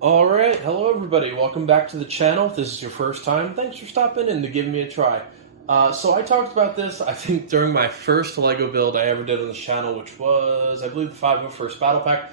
Alright, hello everybody, welcome back to the channel. If this is your first time, thanks for stopping in to give me a try. So I talked about this, I think, during my first LEGO build I ever did on this channel, which was, I believe, the 501st Battle Pack.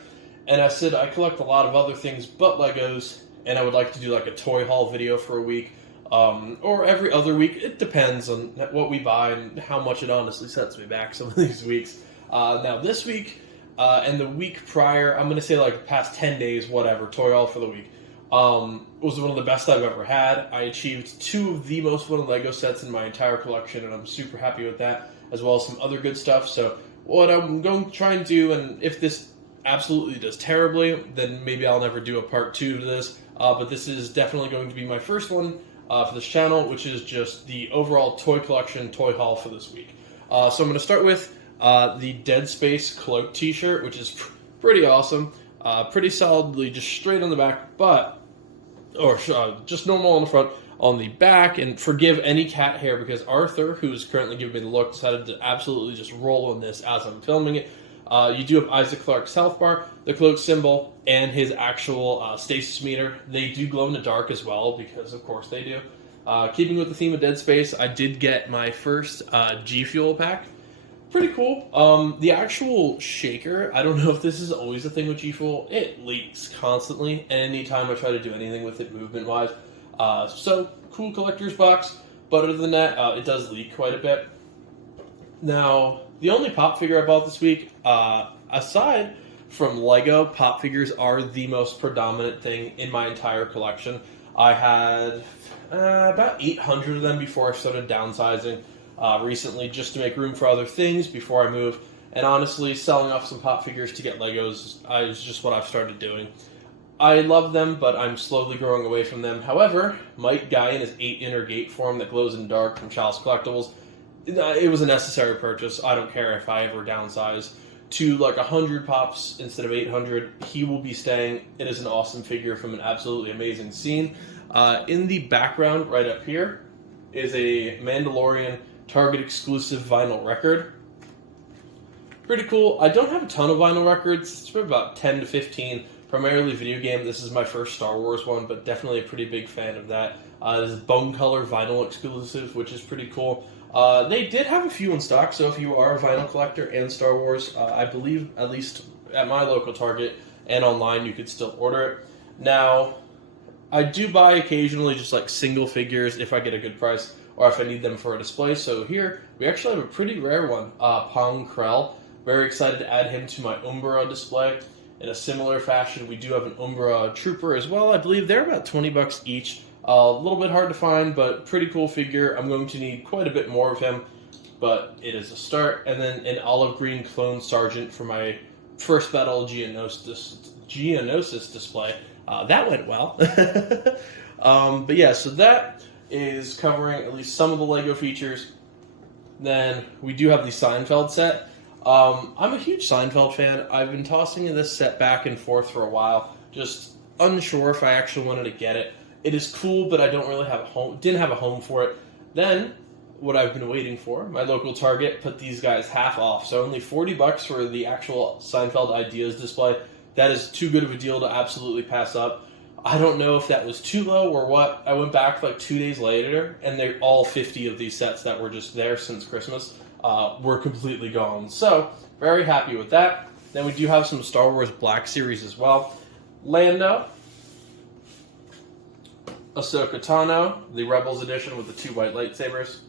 And I said I collect a lot of other things but LEGOs, and I would like to do like a toy haul video for a week, or every other week. It depends on what we buy and how much it honestly sets me back some of these weeks. Now this week, and the week prior, I'm going to say like the past 10 days, whatever, toy haul for the week, was one of the best I've ever had. I achieved two of the most fun LEGO sets in my entire collection, and I'm super happy with that, as well as some other good stuff. So what I'm going to try and do, and if this absolutely does terribly, then maybe I'll never do a part two to this, but this is definitely going to be my first one for this channel, which is just the overall toy collection, toy haul for this week. So I'm going to start with the Dead Space Cloak t-shirt, which is pretty awesome. Pretty solidly just straight on the back, but, or just normal on the front. On the back, and forgive any cat hair because Arthur, who's currently giving me the look, decided to absolutely just roll on this as I'm filming it. You do have Isaac Clarke's health bar, the cloak symbol, and his actual stasis meter. They do glow in the dark as well, because of course they do. Keeping with the theme of Dead Space, I did get my first G Fuel pack. Pretty cool. The actual shaker, I don't know if this is always a thing with G Fuel. It leaks constantly, and anytime I try to do anything with it movement-wise. So, cool collector's box, but other than that, it does leak quite a bit. Now, the only pop figure I bought this week, aside from LEGO, pop figures are the most predominant thing in my entire collection. I had about 800 of them before I started downsizing recently, just to make room for other things before I move. And honestly, selling off some pop figures to get Legos is just what I've started doing. I love them, but I'm slowly growing away from them. However, Mike Guy in his 8-inner gate form that glows in the dark from Child's Collectibles, it was a necessary purchase. I don't care if I ever downsize to like 100 pops instead of 800. He will be staying. It is an awesome figure from an absolutely amazing scene. In the background, right up here, is a Mandalorian Target exclusive vinyl record. Pretty cool. I don't have a ton of vinyl records. It's for about 10 to 15. Primarily video game. This is my first Star Wars one, but definitely a pretty big fan of that. This is bone color vinyl exclusive, which is pretty cool. They did have a few in stock, so if you are a vinyl collector and Star Wars, I believe, at least at my local Target and online, you could still order it. Now, I do buy occasionally just like single figures if I get a good price or if I need them for a display. So here, we actually have a pretty rare one, Pong Krell. Very excited to add him to my Umbra display. In a similar fashion, we do have an Umbra Trooper as well. I believe they're about 20 bucks each. A little bit hard to find, but pretty cool figure. I'm going to need quite a bit more of him, but it is a start. And then an olive green clone sergeant for my first battle Geonosis display. That went well. But yeah, so that is covering at least some of the LEGO features. Then we do have the Seinfeld set. I'm a huge Seinfeld fan. I've been tossing this set back and forth for a while, just unsure if I actually wanted to get it. It is cool, but I don't really have a home. Didn't have a home for it. Then, what I've been waiting for, my local Target put these guys half off, so only 40 bucks for the actual Seinfeld Ideas display. That is too good of a deal to absolutely pass up. I don't know if that was too low or what. I went back like 2 days later, and they're all 50 of these sets that were just there since Christmas. Were completely gone. So, very happy with that. Then we do have some Star Wars Black Series as well. Lando, Ahsoka Tano, the Rebels edition with the 2 white lightsabers,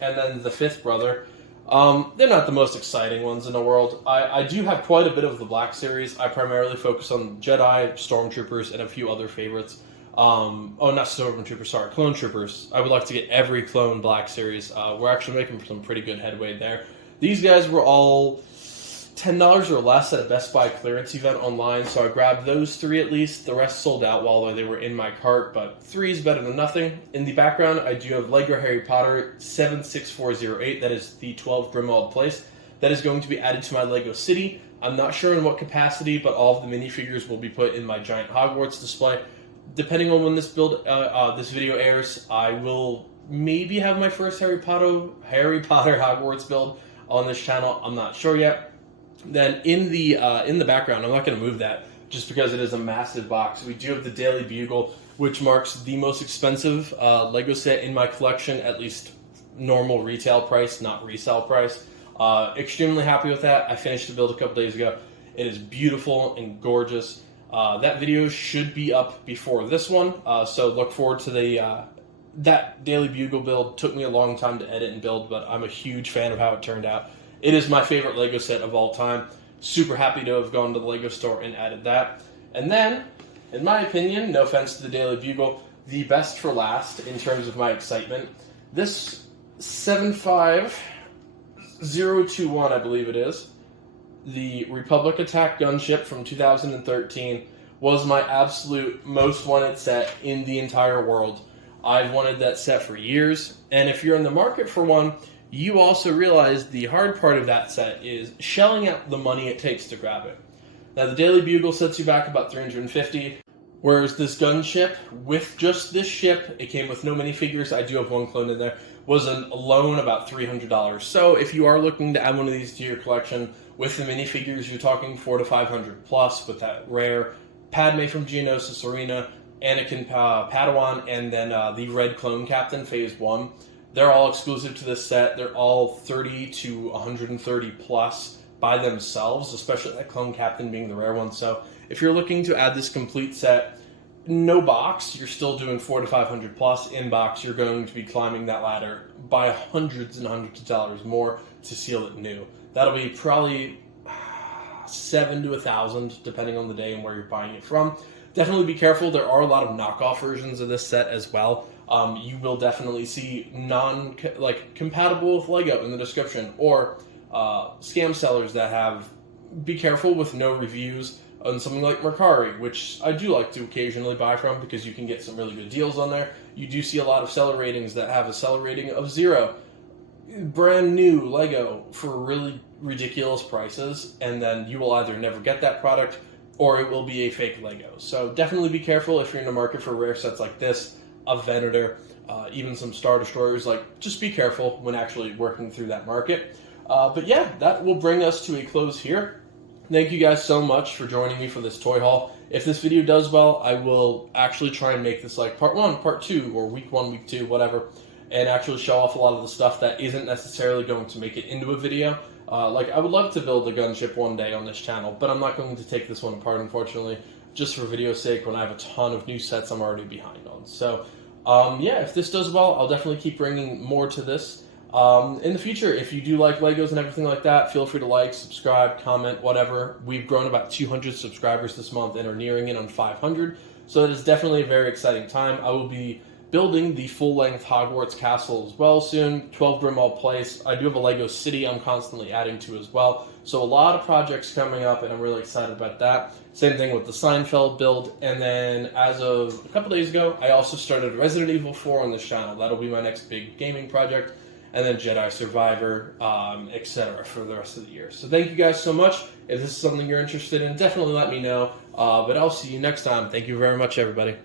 and then the fifth brother. They're not the most exciting ones in the world. I do have quite a bit of the Black Series. I primarily focus on Jedi, Stormtroopers, and a few other favorites. Not Stormtroopers, sorry, Clone Troopers. I would like to get every Clone Black Series. We're actually making some pretty good headway there. These guys were all $10 or less at a Best Buy clearance event online, so I grabbed those 3 at least. The rest sold out while they were in my cart, but 3 is better than nothing. In the background, I do have LEGO Harry Potter 76408. That is the 12 Grimmauld Place. That is going to be added to my LEGO City. I'm not sure in what capacity, but all of the minifigures will be put in my giant Hogwarts display. Depending on when this video airs, I will maybe have my first Harry Potter Hogwarts build on this channel. I'm not sure yet. Then in the background, I'm not going to move that. just because it is a massive box. We do have the Daily Bugle, which marks the most expensive Lego set in my collection, at least normal retail price, not resale price. Extremely happy with that. I finished the build a couple days ago. It is beautiful and gorgeous. That video should be up before this one, so look forward to that Daily Bugle build. Took me a long time to edit and build, but I'm a huge fan of how it turned out. It is my favorite Lego set of all time. Super happy to have gone to the Lego store and added that. And then, in my opinion, no offense to the Daily Bugle, the best for last in terms of my excitement, this 75021, I believe it is, the Republic Attack gunship from 2013, was my absolute most wanted set in the entire world. I've wanted that set for years, and if you're in the market for one, you also realize the hard part of that set is shelling out the money it takes to grab it. Now, the Daily Bugle sets you back about $350, whereas this gunship, with just this ship, it came with no minifigures, I do have one clone in there, was alone about $300. So if you are looking to add one of these to your collection, with the minifigures, you're talking $400 to $500 plus, with that rare Padme from Geonosis Arena, Anakin Padawan, and then the Red Clone Captain Phase 1. They're all exclusive to this set. They're all $30 to $130 plus by themselves, especially that Clone Captain being the rare one. So if you're looking to add this complete set, no box, you're still doing $400 to $500 plus. In box, you're going to be climbing that ladder by hundreds and hundreds of dollars more to seal it new. That'll be probably $700 to $1,000 depending on the day and where you're buying it from. Definitely be careful. There are a lot of knockoff versions of this set as well. You will definitely see compatible with Lego in the description, or scam sellers that have. Be careful with no reviews on something like Mercari, which I do like to occasionally buy from because you can get some really good deals on there. You do see a lot of seller ratings that have a seller rating of 0. Brand new Lego for really ridiculous prices, and then you will either never get that product or it will be a fake Lego. So definitely be careful if you're in the market for rare sets like this, a Venator, even some Star Destroyers. Just be careful when actually working through that market. But yeah, that will bring us to a close here. Thank you guys so much for joining me for this toy haul. If this video does well, I will actually try and make this like part 1, part 2, or week 1, week 2, whatever, and actually show off a lot of the stuff that isn't necessarily going to make it into a video. I would love to build a gunship one day on this channel, but I'm not going to take this one apart, unfortunately, just for video's sake when I have a ton of new sets I'm already behind on. So, yeah, if this does well, I'll definitely keep bringing more to this. In the future, if you do like Legos and everything like that, feel free to like, subscribe, comment, whatever. We've grown about 200 subscribers this month and are nearing in on 500, so it is definitely a very exciting time. I will be building the full-length Hogwarts castle as well soon, 12 Grimmauld Place. I do have a Lego City I'm constantly adding to as well, so a lot of projects coming up, and I'm really excited about that. Same thing with the Seinfeld build, and then as of a couple days ago, I also started Resident Evil 4 on this channel. That'll be my next big gaming project, and then Jedi Survivor, etc. for the rest of the year. So thank you guys so much. If this is something you're interested in, definitely let me know, but I'll see you next time. Thank you very much, everybody.